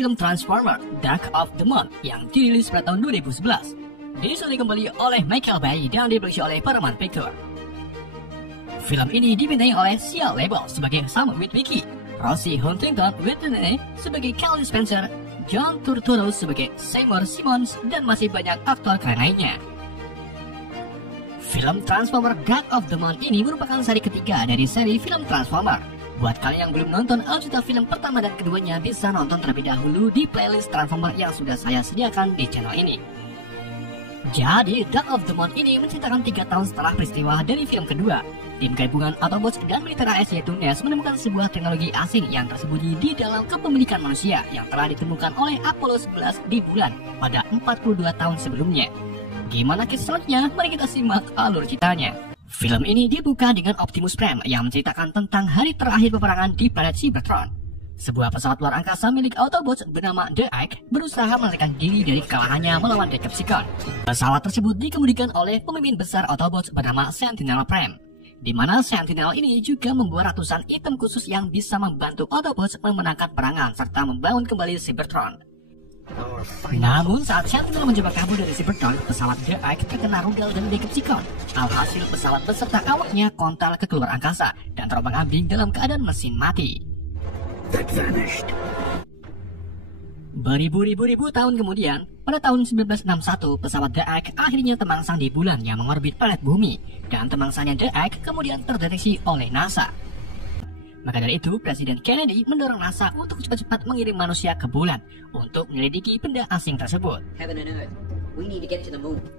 film Transformer Dark of the Moon yang dirilis pada tahun 2011. Disusun kembali oleh Michael Bay dan diproduksi oleh Paramount Pictures. Film ini dibintangi oleh Shia LaBeouf sebagai Sam Witwicky, Rosie Huntington Whitney sebagai Kelly Spencer, John Turturro sebagai Seymour Simons, dan masih banyak aktor keren lainnya. Film Transformer Dark of the Moon ini merupakan seri ketiga dari seri film Transformer. Buat kalian yang belum nonton alutsista film pertama dan keduanya, bisa nonton terlebih dahulu di playlist Transformer yang sudah saya sediakan di channel ini. Jadi, Dark of the Moon ini menceritakan 3 tahun setelah peristiwa dari film kedua. Tim gabungan Autobots dan militer AS yaitu NES menemukan sebuah teknologi asing yang tersembunyi di dalam kepemilikan manusia yang telah ditemukan oleh Apollo 11 di bulan pada 42 tahun sebelumnya. Gimana kisah selanjutnya? Mari kita simak alur ceritanya. Film ini dibuka dengan Optimus Prime yang menceritakan tentang hari terakhir peperangan di planet Cybertron. Sebuah pesawat luar angkasa milik Autobots bernama The Egg berusaha melarikan diri dari kekalahannya melawan Decepticon. Pesawat tersebut dikemudikan oleh pemimpin besar Autobots bernama Sentinel Prime, di mana Sentinel ini juga membawa ratusan item khusus yang bisa membantu Autobots memenangkan perangan serta membangun kembali Cybertron. Namun saat Sentinel mencoba kabur dari Cybertron, pesawat The Egg terkena rudal dan Decepticon. Alhasil pesawat beserta awaknya kontal ke keluar angkasa dan terombang-ambing dalam keadaan mesin mati. Beribu-ribu tahun kemudian, pada tahun 1961, pesawat The Egg akhirnya temangsang di bulan yang mengorbit planet bumi, dan temangsangnya The Egg kemudian terdeteksi oleh NASA. Maka dari itu, Presiden Kennedy mendorong NASA untuk cepat-cepat mengirim manusia ke bulan untuk menyelidiki benda asing tersebut.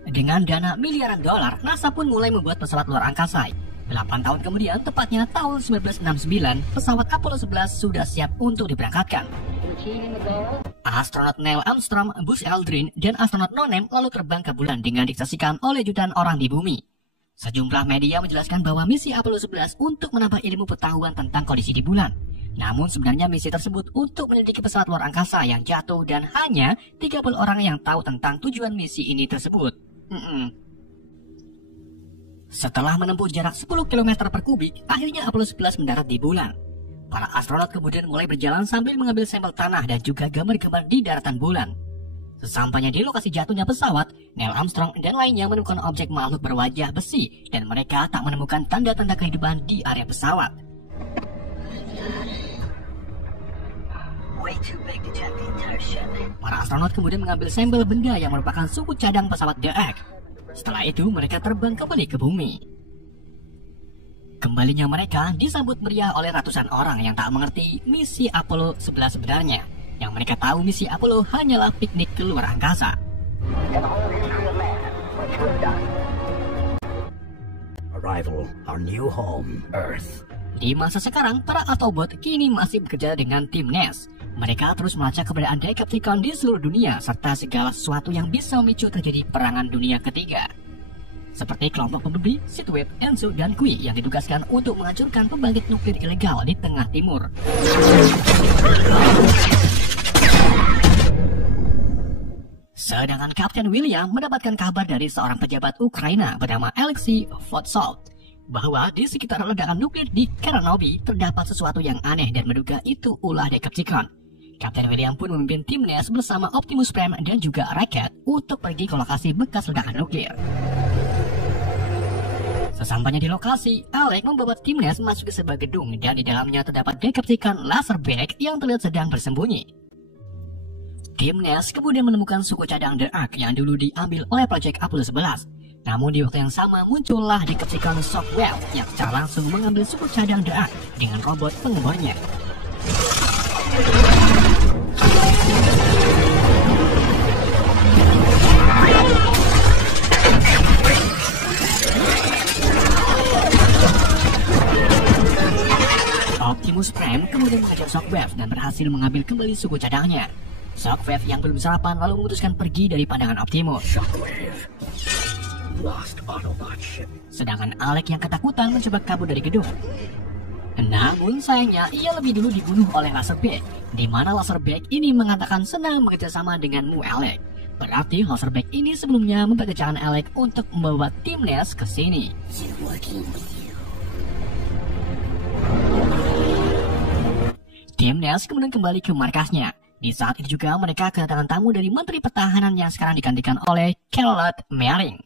Dengan dana miliaran dolar, NASA pun mulai membuat pesawat luar angkasa. 8 tahun kemudian, tepatnya tahun 1969, pesawat Apollo 11 sudah siap untuk diberangkatkan. Astronot Neil Armstrong, Buzz Aldrin, dan astronot no-name lalu terbang ke bulan dengan disaksikan oleh jutaan orang di bumi. Sejumlah media menjelaskan bahwa misi Apollo 11 untuk menambah ilmu pengetahuan tentang kondisi di bulan. Namun sebenarnya misi tersebut untuk menyelidiki pesawat luar angkasa yang jatuh dan hanya 30 orang yang tahu tentang tujuan misi ini tersebut. Setelah menempuh jarak 10 km per kubik, akhirnya Apollo 11 mendarat di bulan. Para astronot kemudian mulai berjalan sambil mengambil sampel tanah dan juga gambar-gambar di daratan bulan. Sesampainya di lokasi jatuhnya pesawat, Neil Armstrong dan lainnya menemukan objek makhluk berwajah besi dan mereka tak menemukan tanda-tanda kehidupan di area pesawat. Para astronot kemudian mengambil sampel benda yang merupakan suku cadang pesawat The Egg. Setelah itu mereka terbang kembali ke bumi. Kembalinya mereka disambut meriah oleh ratusan orang yang tak mengerti misi Apollo 11 sebenarnya. Yang mereka tahu misi Apollo hanyalah piknik keluar angkasa. Arrival, our new home, Earth. Di masa sekarang, para Autobot kini masih bekerja dengan tim NES. Mereka terus melacak keberadaan Decepticon di seluruh dunia serta segala sesuatu yang bisa memicu terjadi perangan dunia ketiga. Seperti kelompok pembeli, Sidweb, Enzo, dan Kui yang ditugaskan untuk menghancurkan pembangkit nuklir ilegal di Tengah Timur. Sedangkan Kapten William mendapatkan kabar dari seorang pejabat Ukraina bernama Alexei Votsov bahwa di sekitar ledakan nuklir di Chernobyl terdapat sesuatu yang aneh dan menduga itu ulah Decepticon. Kapten William pun memimpin tim NES bersama Optimus Prime dan juga Rocket untuk pergi ke lokasi bekas ledakan nuklir. Sesampainya di lokasi, Alec membawa tim NES masuk ke sebuah gedung dan di dalamnya terdapat Decepticon Laserbeak yang terlihat sedang bersembunyi. Tim NES kemudian menemukan suku cadang The Ark yang dulu diambil oleh Project Apollo 11. Namun di waktu yang sama muncullah Decepticon Shockwave yang secara langsung mengambil suku cadang The Ark dengan robot pengembornya. Optimus Prime kemudian mengejar Shockwave dan berhasil mengambil kembali suku cadangnya. Shockwave yang belum sarapan lalu memutuskan pergi dari pandangan Optimus. Sedangkan Alec yang ketakutan mencoba kabur dari gedung. Namun sayangnya ia lebih dulu dibunuh oleh Laserbeak, di mana Laserbeak ini mengatakan senang bekerjasama denganmu Alec. Berarti Laserbeak ini sebelumnya mempekerjakan Alec untuk membawa tim NES ke sini. Tim NES kemudian kembali ke markasnya. Di saat itu juga mereka kedatangan tamu dari Menteri Pertahanan yang sekarang digantikan oleh Charlotte Mering.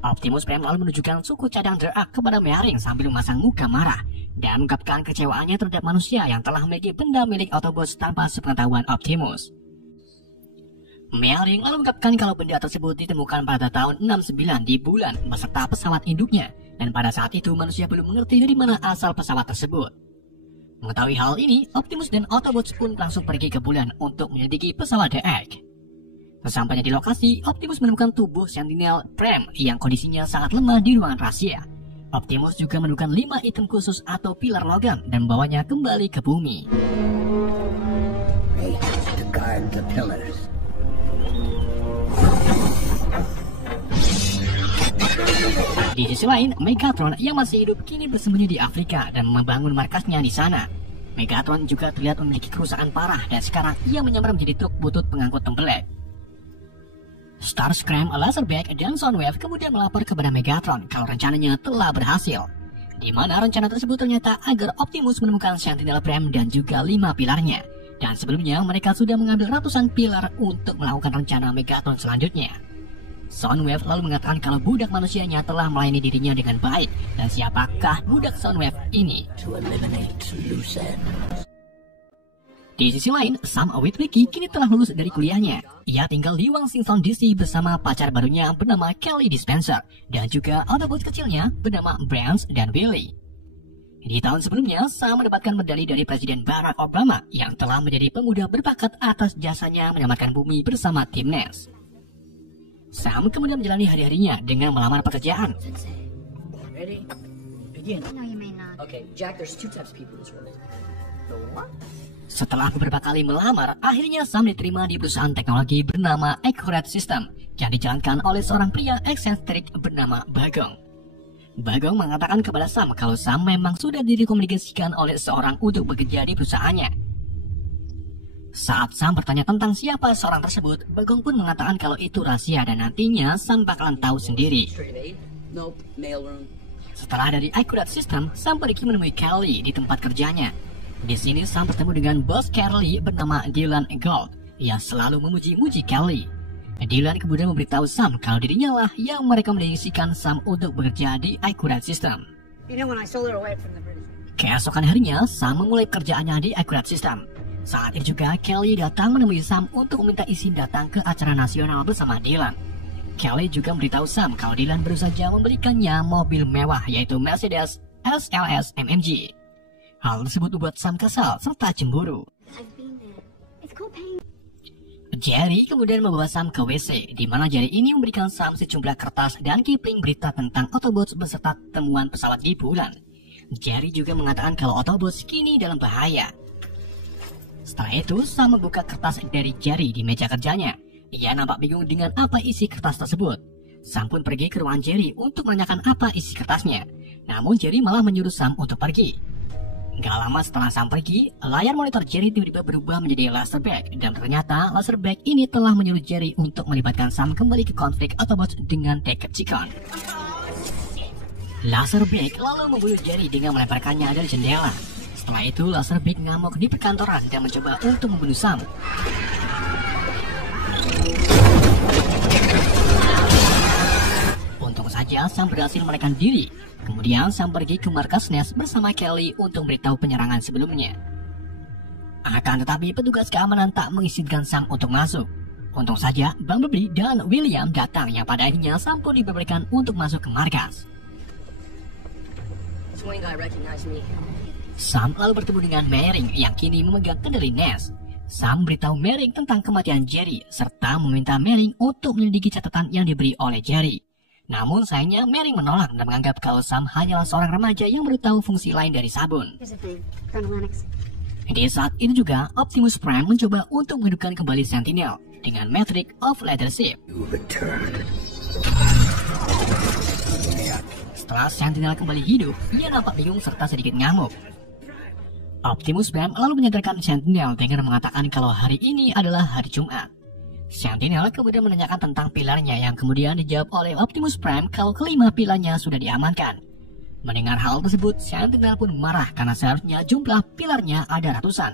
Optimus Prime lalu menunjukkan suku cadang Drakk kepada Mering sambil memasang muka marah dan mengungkapkan kecewaannya terhadap manusia yang telah memiliki benda milik Autobots tanpa sepengetahuan Optimus. Mering lalu mengungkapkan kalau benda tersebut ditemukan pada tahun 69 di bulan beserta pesawat induknya, dan pada saat itu manusia belum mengerti dari mana asal pesawat tersebut. Mengetahui hal ini, Optimus dan Autobots pun langsung pergi ke bulan untuk menyelidiki pesawat Drakk. Sesampainya di lokasi, Optimus menemukan tubuh Sentinel Prime yang kondisinya sangat lemah di ruangan rahasia. Optimus juga menemukan 5 item khusus atau pilar logam dan membawanya kembali ke bumi. We have to guard the pillars. Di sisi lain, Megatron yang masih hidup kini bersembunyi di Afrika dan membangun markasnya di sana. Megatron juga terlihat memiliki kerusakan parah dan sekarang ia menyamar menjadi truk butut pengangkut tembelek. Starscream, Laserbeak, dan Soundwave kemudian melapor kepada Megatron kalau rencananya telah berhasil. Di mana rencana tersebut ternyata agar Optimus menemukan Sentinel Prime dan juga 5 pilarnya. Dan sebelumnya mereka sudah mengambil ratusan pilar untuk melakukan rencana Megatron selanjutnya. Soundwave lalu mengatakan kalau budak manusianya telah melayani dirinya dengan baik, dan siapakah budak Soundwave ini? Di sisi lain, Sam Witwicky kini telah lulus dari kuliahnya. Ia tinggal di Washington DC bersama pacar barunya bernama Kelly Dispenser dan juga Autobot kecilnya bernama Brance dan Willie. Di tahun sebelumnya, Sam mendapatkan medali dari Presiden Barack Obama yang telah menjadi pemuda berbakat atas jasanya menyelamatkan bumi bersama tim NES. Sam kemudian menjalani hari-harinya dengan melamar pekerjaan. Ready? Begin. No, you may not. Okay, Jack, there's 2 types of people in this world. The what? Setelah beberapa kali melamar, akhirnya Sam diterima di perusahaan teknologi bernama Accurate System yang dijalankan oleh seorang pria eksentrik bernama Bagong. Bagong mengatakan kepada Sam kalau Sam memang sudah direkomendasikan oleh seorang untuk bekerja di perusahaannya. Saat Sam bertanya tentang siapa seorang tersebut, Bagong pun mengatakan kalau itu rahasia dan nantinya Sam bakalan tahu sendiri. Nope, mailroom. Setelah dari Accurate System, Sam pergi menemui Kelly di tempat kerjanya. Di sini Sam bertemu dengan bos Kelly bernama Dylan Gold yang selalu memuji-muji Kelly. Dylan kemudian memberitahu Sam kalau dirinya lah yang merekomendasikan Sam untuk bekerja di Accurate System. Keesokan harinya, Sam memulai kerjaannya di Accurate System. Saat itu juga Kelly datang menemui Sam untuk meminta izin datang ke acara nasional bersama Dylan. Kelly juga memberitahu Sam kalau Dylan baru saja membelikannya mobil mewah yaitu Mercedes SLS MMG. Hal tersebut membuat Sam kesal serta cemburu. Jerry kemudian membawa Sam ke WC, di mana Jerry ini memberikan Sam sejumlah kertas dan clipping berita tentang Autobots beserta temuan pesawat di bulan. Jerry juga mengatakan kalau Autobots kini dalam bahaya. Setelah itu, Sam membuka kertas dari Jerry di meja kerjanya. Ia nampak bingung dengan apa isi kertas tersebut. Sam pun pergi ke ruangan Jerry untuk menanyakan apa isi kertasnya. Namun Jerry malah menyuruh Sam untuk pergi. Gak lama setelah Sam pergi, layar monitor Jerry tiba-tiba berubah menjadi Laserbeak. Dan ternyata Laserbeak ini telah menyuruh Jerry untuk melibatkan Sam kembali ke konflik Autobots dengan Decepticon. Laserbeak lalu membunuh Jerry dengan melemparkannya dari jendela. Setelah itu, Laserbeak ngamuk di perkantoran dan mencoba untuk membunuh Sam. Untung saja Sam berhasil melarikan diri. Kemudian Sam pergi ke markas NES bersama Kelly untuk memberitahu penyerangan sebelumnya. Akan tetapi petugas keamanan tak mengizinkan Sam untuk masuk. Untung saja Bumblebee dan William datang yang pada akhirnya Sam pun diperbolehkan untuk masuk ke markas. Sam lalu bertemu dengan Mering yang kini memegang kendali NES. Sam beritahu Mering tentang kematian Jerry serta meminta Mering untuk menyelidiki catatan yang diberi oleh Jerry. Namun sayangnya Mering menolak dan menganggap kalau Sam hanyalah seorang remaja yang baru tahu fungsi lain dari sabun. Di saat itu juga Optimus Prime mencoba untuk menghidupkan kembali Sentinel dengan Matrix of Leadership. Setelah Sentinel kembali hidup, ia nampak bingung serta sedikit ngamuk. Optimus Prime lalu menyadarkan Sentinel dengan mengatakan kalau hari ini adalah hari Jumat. Sentinel kemudian menanyakan tentang pilarnya yang kemudian dijawab oleh Optimus Prime kalau kelima pilarnya sudah diamankan. Mendengar hal tersebut, Sentinel pun marah karena seharusnya jumlah pilarnya ada ratusan.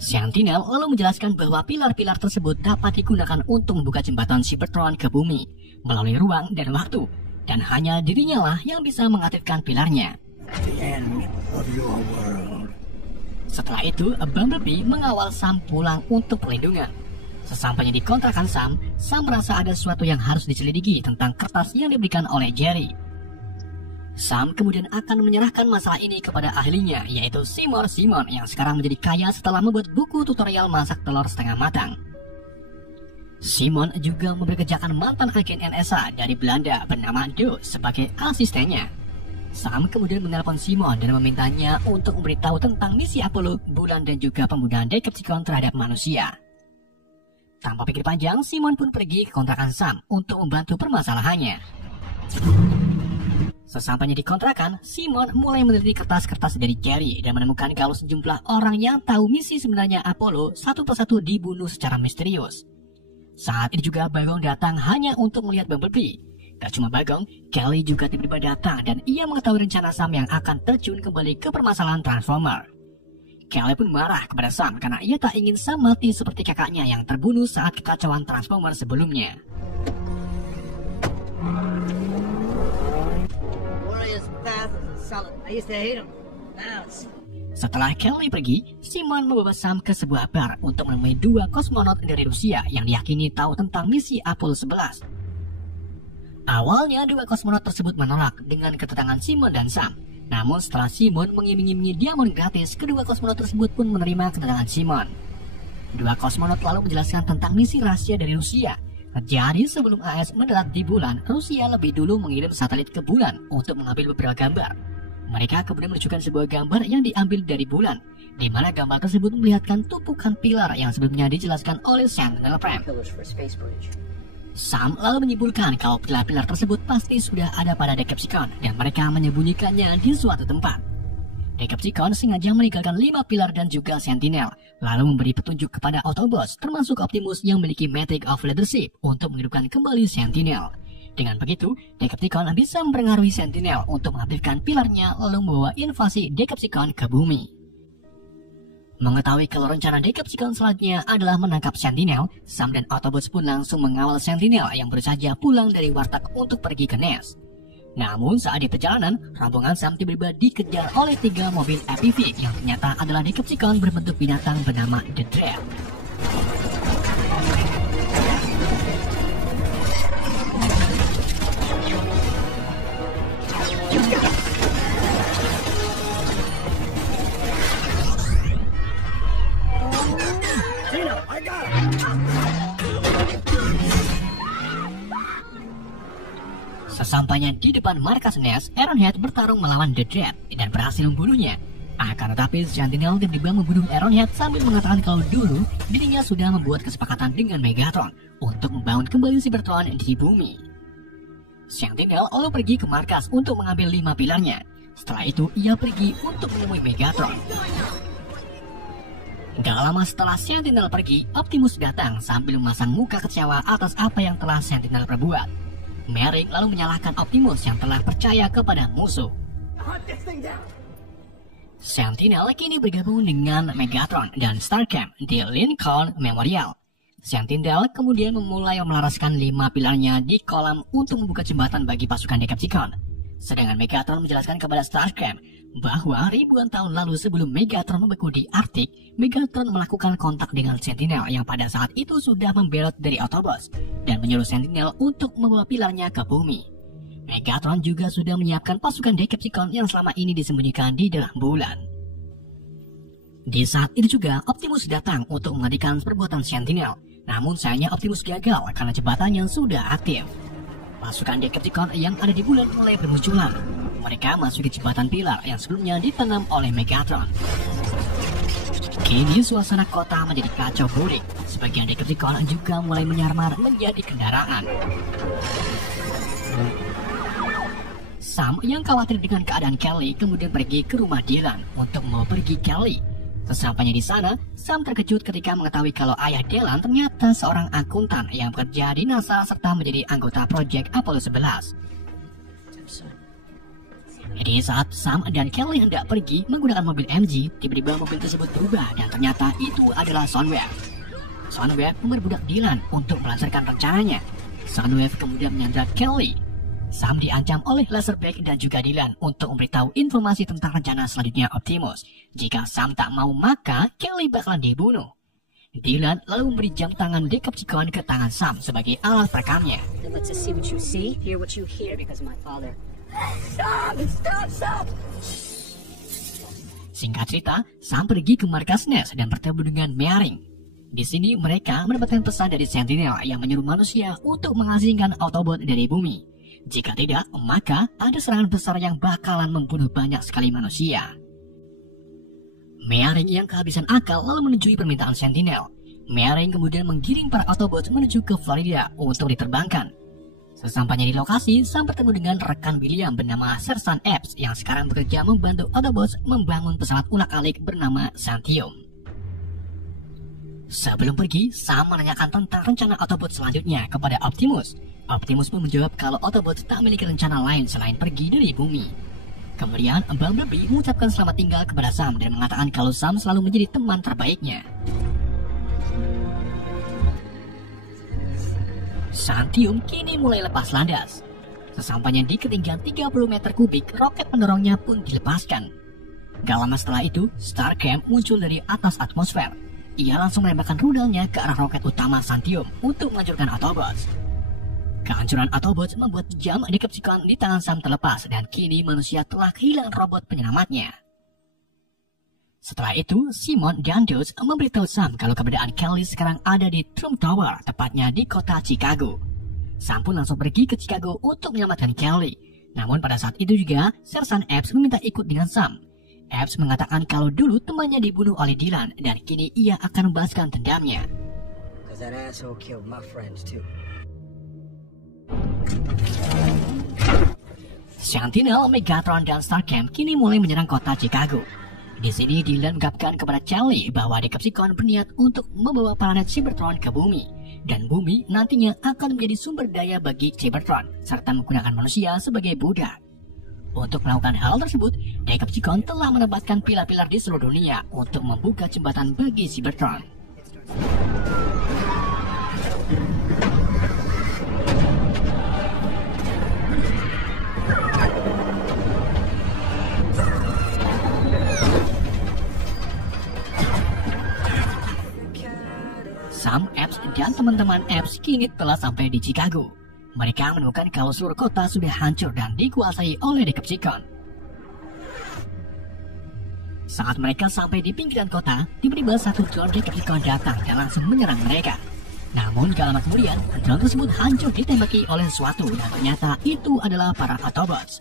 Sentinel lalu menjelaskan bahwa pilar-pilar tersebut dapat digunakan untuk membuka jembatan Cybertron ke bumi melalui ruang dan waktu, dan hanya dirinya lah yang bisa mengaktifkan pilarnya. The end of your world. Setelah itu, Bumblebee mengawal Sam pulang untuk perlindungan. Sesampainya di kontrakan Sam merasa ada sesuatu yang harus diselidiki tentang kertas yang diberikan oleh Jerry. Sam kemudian akan menyerahkan masalah ini kepada ahlinya, yaitu Seymour Simon yang sekarang menjadi kaya setelah membuat buku tutorial masak telur setengah matang. Simon juga mempekerjakan mantan agen NSA dari Belanda bernama Do sebagai asistennya. Sam kemudian menelpon Simon dan memintanya untuk memberitahu tentang misi Apollo, bulan, dan juga pembunuhan Decepticon terhadap manusia. Tanpa pikir panjang, Simon pun pergi ke kontrakan Sam untuk membantu permasalahannya. Sesampainya di kontrakan, Simon mulai meneliti kertas-kertas dari Jerry dan menemukan kalau sejumlah orang yang tahu misi sebenarnya Apollo satu persatu dibunuh secara misterius. Saat itu juga Bagong datang hanya untuk melihat Bumblebee. Gak cuma Bagong, Kelly juga tiba-tiba datang dan ia mengetahui rencana Sam yang akan terjun kembali ke permasalahan Transformer. Kelly pun marah kepada Sam karena ia tak ingin Sam mati seperti kakaknya yang terbunuh saat kekacauan Transformer sebelumnya. Setelah Kelly pergi, Simon membawa Sam ke sebuah bar untuk menemui dua kosmonot dari Rusia yang diyakini tahu tentang misi Apollo 11. Awalnya dua kosmonot tersebut menolak dengan kedatangan Simon dan Sam. Namun setelah Simon mengiming-imingi diamond gratis, kedua kosmonot tersebut pun menerima kedatangan Simon. Dua kosmonot lalu menjelaskan tentang misi rahasia dari Rusia. Jadi sebelum AS mendarat di bulan, Rusia lebih dulu mengirim satelit ke bulan untuk mengambil beberapa gambar. Mereka kemudian menunjukkan sebuah gambar yang diambil dari bulan, di mana gambar tersebut melihatkan tumpukan pilar yang sebelumnya dijelaskan oleh Sentinel Prime. Sam lalu menyimpulkan kalau pilar-pilar tersebut pasti sudah ada pada Decepticon dan mereka menyembunyikannya di suatu tempat. Decepticon sengaja meninggalkan 5 pilar dan juga Sentinel, lalu memberi petunjuk kepada Autobots termasuk Optimus yang memiliki Matrix of Leadership untuk menghidupkan kembali Sentinel. Dengan begitu, Decepticon bisa mempengaruhi Sentinel untuk mengaktifkan pilarnya lalu membawa invasi Decepticon ke bumi. Mengetahui kalau rencana Decepticon selanjutnya adalah menangkap Sentinel, Sam dan Autobots pun langsung mengawal Sentinel yang baru saja pulang dari warteg untuk pergi ke Nest. Namun saat di perjalanan, rombongan Sam tiba-tiba dikejar oleh 3 mobil FPV yang ternyata adalah Decepticon berbentuk binatang bernama The Dread. Sesampainya di depan markas Nest, Ironhead bertarung melawan The Dread dan berhasil membunuhnya. Akan tetapi Sentinel tiba-tiba membunuh Ironhead sambil mengatakan kalau dulu dirinya sudah membuat kesepakatan dengan Megatron untuk membangun kembali Cybertron di bumi. Sentinel lalu pergi ke markas untuk mengambil 5 pilarnya. Setelah itu ia pergi untuk menemui Megatron. Gak lama setelah Sentinel pergi, Optimus datang sambil memasang muka kecewa atas apa yang telah Sentinel perbuat. Merrick lalu menyalahkan Optimus yang telah percaya kepada musuh. Sentinel kini bergabung dengan Megatron dan Starcam di Lincoln Memorial. Sentinel kemudian memulai melaraskan 5 pilarnya di kolam untuk membuka jembatan bagi pasukan Decepticon. Sedangkan Megatron menjelaskan kepada Starcam bahwa ribuan tahun lalu sebelum Megatron membeku di Arktik, Megatron melakukan kontak dengan Sentinel yang pada saat itu sudah membelot dari Autobots dan menyuruh Sentinel untuk membawa pilarnya ke bumi. Megatron juga sudah menyiapkan pasukan Decepticon yang selama ini disembunyikan di dalam bulan. Di saat itu juga Optimus datang untuk menghentikan perbuatan Sentinel, namun sayangnya Optimus gagal karena jembatannya sudah aktif. Pasukan Decepticon yang ada di bulan mulai bermunculan. Mereka masuk di jembatan pilar yang sebelumnya ditanam oleh Megatron. Kini suasana kota menjadi kacau balau. Sebagian Decepticon juga mulai menyamar menjadi kendaraan. Sam yang khawatir dengan keadaan Kelly kemudian pergi ke rumah Dylan untuk mau pergi Kelly. Sesampainya di sana, Sam terkejut ketika mengetahui kalau ayah Dylan ternyata seorang akuntan yang bekerja di NASA serta menjadi anggota proyek Apollo 11. Di saat Sam dan Kelly hendak pergi menggunakan mobil MG, tiba-tiba mobil tersebut berubah dan ternyata itu adalah Soundwave. Soundwave memperbudak Dylan untuk melancarkan rencananya. Soundwave kemudian menyandra Kelly. Sam diancam oleh Laserbeak dan juga Dylan untuk memberitahu informasi tentang rencana selanjutnya Optimus. Jika Sam tak mau, maka Kelly bakalan dibunuh. Dylan lalu memberi jam tangan Decepticon ke tangan Sam sebagai alat perekamnya. Let's just see what you see, hear what you hear because of my father. Stop! Singkat cerita, Sam pergi ke markas NES dan bertemu dengan Mearing. Di sini mereka mendapatkan pesan dari Sentinel yang menyuruh manusia untuk mengasingkan Autobot dari bumi. Jika tidak, maka ada serangan besar yang bakalan membunuh banyak sekali manusia. Mearing yang kehabisan akal lalu menunjukkan permintaan Sentinel. Mearing kemudian menggiring para Autobots menuju ke Florida untuk diterbangkan. Sesampainya di lokasi, Sam bertemu dengan rekan William bernama Sersan Epps yang sekarang bekerja membantu Autobots membangun pesawat unak-alik bernama Santium. Sebelum pergi, Sam menanyakan tentang rencana Autobot selanjutnya kepada Optimus. Optimus pun menjawab kalau Autobot tak memiliki rencana lain selain pergi dari bumi. Kemudian, Bumblebee mengucapkan selamat tinggal kepada Sam dan mengatakan kalau Sam selalu menjadi teman terbaiknya. Santium kini mulai lepas landas. Sesampainya di ketinggian 30 meter kubik, roket pendorongnya pun dilepaskan. Gak lama setelah itu, Starcam muncul dari atas atmosfer. Ia langsung menembakkan rudalnya ke arah roket utama Santium untuk menghancurkan Autobots. Kehancuran Autobots membuat jam Decepticon di tangan Sam terlepas dan kini manusia telah kehilangan robot penyelamatnya. Setelah itu, Simon dan Dodge memberitahu Sam kalau keberadaan Kelly sekarang ada di Trump Tower, tepatnya di kota Chicago. Sam pun langsung pergi ke Chicago untuk menyelamatkan Kelly. Namun pada saat itu juga, Sersan Epps meminta ikut dengan Sam. Epps mengatakan kalau dulu temannya dibunuh oleh Dylan dan kini ia akan membalaskan dendamnya. Sentinel, Megatron, dan Starcam kini mulai menyerang kota Chicago. Di sini Dylan mengungkapkan kepada Kelly bahwa Decepticon berniat untuk membawa planet Cybertron ke bumi, dan bumi nantinya akan menjadi sumber daya bagi Cybertron, serta menggunakan manusia sebagai budak. Untuk melakukan hal tersebut, Decepticon telah menempatkan pilar-pilar di seluruh dunia untuk membuka jembatan bagi Cybertron. Sam, Epps, dan teman-teman Epps kini telah sampai di Chicago. Mereka menemukan kalau seluruh kota sudah hancur dan dikuasai oleh Decepticon. Saat mereka sampai di pinggiran kota, tiba-tiba satu drone Decepticon datang dan langsung menyerang mereka. Namun gak lama kemudian, drone tersebut hancur ditembaki oleh sesuatu dan ternyata itu adalah para Autobots.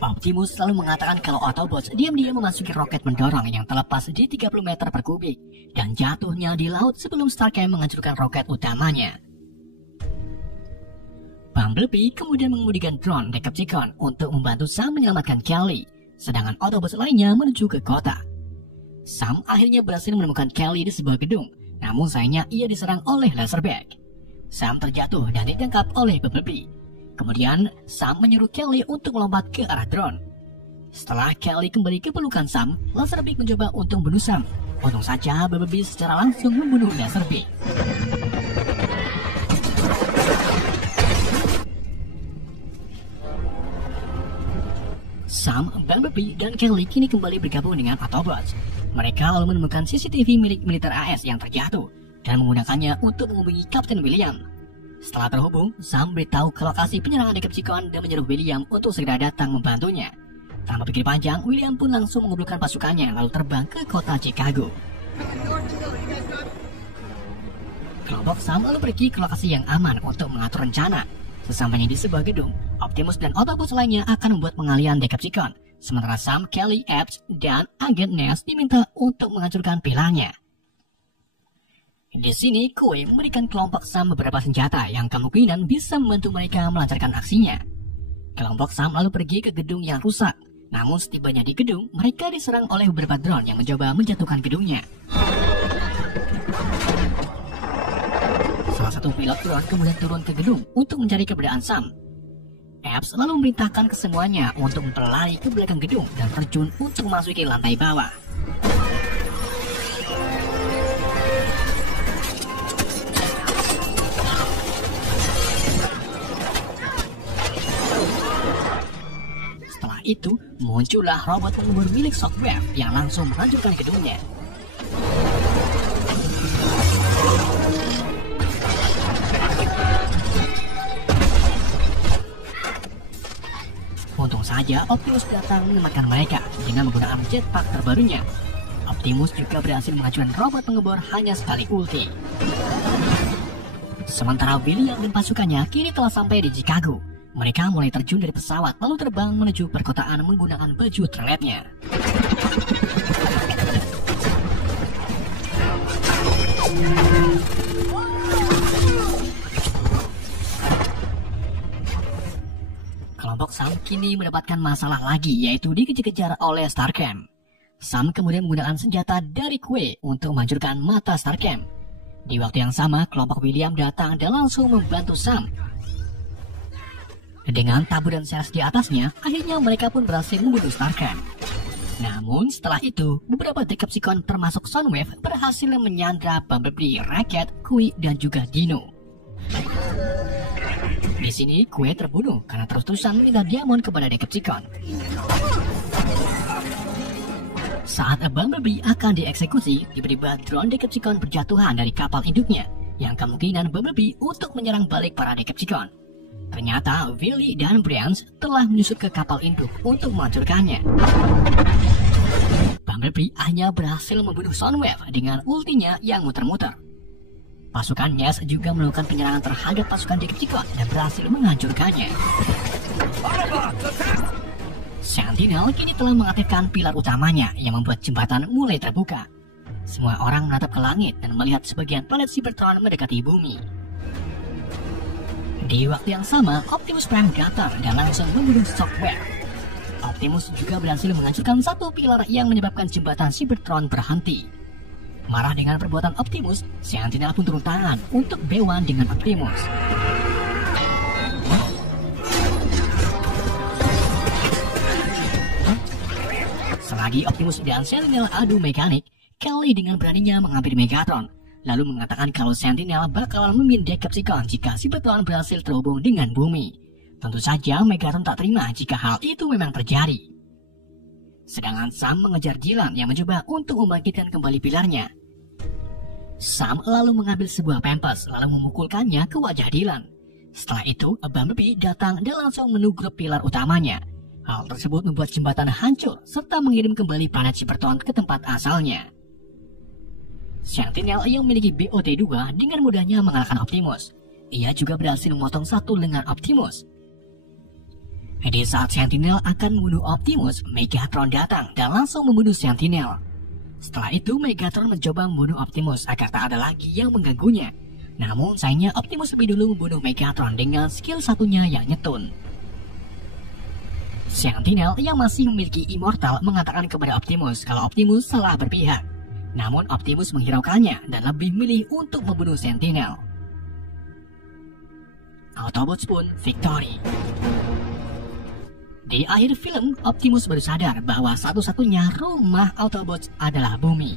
Optimus selalu mengatakan kalau Autobots diam-diam memasuki roket mendorong yang terlepas di 30 meter per kubik dan jatuhnya di laut sebelum Starcam menghancurkan roket utamanya. Bumblebee kemudian mengemudikan drone Decepticon untuk membantu Sam menyelamatkan Kelly, sedangkan Autobots lainnya menuju ke kota. Sam akhirnya berhasil menemukan Kelly di sebuah gedung, namun sayangnya ia diserang oleh Laserbeak. Sam terjatuh dan ditangkap oleh Bumblebee. Kemudian, Sam menyuruh Kelly untuk melompat ke arah drone. Setelah Kelly kembali ke pelukan Sam, Laserbeak mencoba untuk membunuh Sam. Untung saja Bumblebee secara langsung membunuh Laserbeak. Sam, Bumblebee, dan Kelly kini kembali bergabung dengan Autobots. Mereka lalu menemukan CCTV milik militer AS yang terjatuh dan menggunakannya untuk menghubungi Kapten William. Setelah terhubung, Sam beritahu ke lokasi penyerangan Decepticon dan menyuruh William untuk segera datang membantunya. Tanpa pikir panjang, William pun langsung mengumpulkan pasukannya lalu terbang ke kota Chicago. Kelompok Sam lalu pergi ke lokasi yang aman untuk mengatur rencana. Sesampainya di sebuah gedung, Optimus dan Autobots lainnya akan membuat pengalian Decepticon. Sementara Sam, Kelly, Epps, dan agen NES diminta untuk menghancurkan pilarnya. Di sini, Kue memberikan kelompok Sam beberapa senjata yang kemungkinan bisa membantu mereka melancarkan aksinya. Kelompok Sam lalu pergi ke gedung yang rusak. Namun setibanya di gedung, mereka diserang oleh beberapa drone yang mencoba menjatuhkan gedungnya. satu pilot drone kemudian turun ke gedung untuk mencari keberadaan Sam. Epps lalu memerintahkan ke semuanya untuk berlari ke belakang gedung dan terjun untuk memasuki lantai bawah. Setelah itu, muncullah robot pengubur milik Shockwave yang langsung menghancurkan gedungnya. Untung saja Optimus datang menyelamatkan mereka dengan menggunakan jetpack terbarunya. Optimus juga berhasil menghancurkan robot pengebor hanya sekali ulti. Sementara William dan pasukannya kini telah sampai di Chicago. Mereka mulai terjun dari pesawat lalu terbang menuju perkotaan menggunakan baju trailernya. Kelompok Sam kini mendapatkan masalah lagi, yaitu dikejar-kejar oleh Starcam. Sam kemudian menggunakan senjata dari kue untuk menghancurkan mata Starcam. Di waktu yang sama, kelompok William datang dan langsung membantu Sam. Dengan taburan sales di atasnya, akhirnya mereka pun berhasil membunuh Starcam. Namun setelah itu, beberapa Decepticon termasuk Soundwave berhasil menyandra Bumblebee, Rocket, Kui, dan juga Dino. Di sini, Kue terbunuh karena terus-terusan meminta diamond kepada Decepticon. Saat Bumblebee akan dieksekusi, tiba-tiba drone Decepticon berjatuhan dari kapal induknya, yang kemungkinan Bumblebee untuk menyerang balik para Decepticon. Ternyata Willy dan Brians telah menyusup ke kapal induk untuk menghancurkannya. Bumblebee hanya berhasil membunuh Soundwave dengan ultinya yang muter-muter. Pasukan Yes juga melakukan penyerangan terhadap pasukan Decepticon dan berhasil menghancurkannya. Sentinel kini telah mengaktifkan pilar utamanya yang membuat jembatan mulai terbuka. Semua orang menatap ke langit dan melihat sebagian planet Cybertron mendekati bumi. Di waktu yang sama, Optimus Prime datang dan langsung membunuh Shockwave. Optimus juga berhasil menghancurkan satu pilar yang menyebabkan jembatan Cybertron berhenti. Marah dengan perbuatan Optimus, Sentinel pun turun tangan untuk bewan dengan Optimus. Selagi Optimus dan Sentinel adu mekanik, Kelly dengan beraninya mengambil Megatron, lalu mengatakan kalau Sentinel bakalan memimpin Decepticon jika Cybertron berhasil terhubung dengan bumi. Tentu saja Megatron tak terima jika hal itu memang terjadi. Sedangkan Sam mengejar Dylan yang mencoba untuk membangkitkan kembali pilarnya. Sam lalu mengambil sebuah pempes lalu memukulkannya ke wajah Dylan. Setelah itu, Bumblebee datang dan langsung menugruk pilar utamanya. Hal tersebut membuat jembatan hancur serta mengirim kembali planet Cybertron ke tempat asalnya. Sentinel yang memiliki BOT-2 dengan mudahnya mengalahkan Optimus. Ia juga berhasil memotong satu lengan Optimus. Di saat Sentinel akan membunuh Optimus, Megatron datang dan langsung membunuh Sentinel. Setelah itu, Megatron mencoba membunuh Optimus agar tak ada lagi yang mengganggunya. Namun sayangnya Optimus lebih dulu membunuh Megatron dengan skill satunya yang nyetun. Sentinel yang masih memiliki Immortal mengatakan kepada Optimus kalau Optimus salah berpihak. Namun Optimus menghiraukannya dan lebih milih untuk membunuh Sentinel. Autobots pun victory. Di akhir film, Optimus baru sadar bahwa satu-satunya rumah Autobots adalah bumi.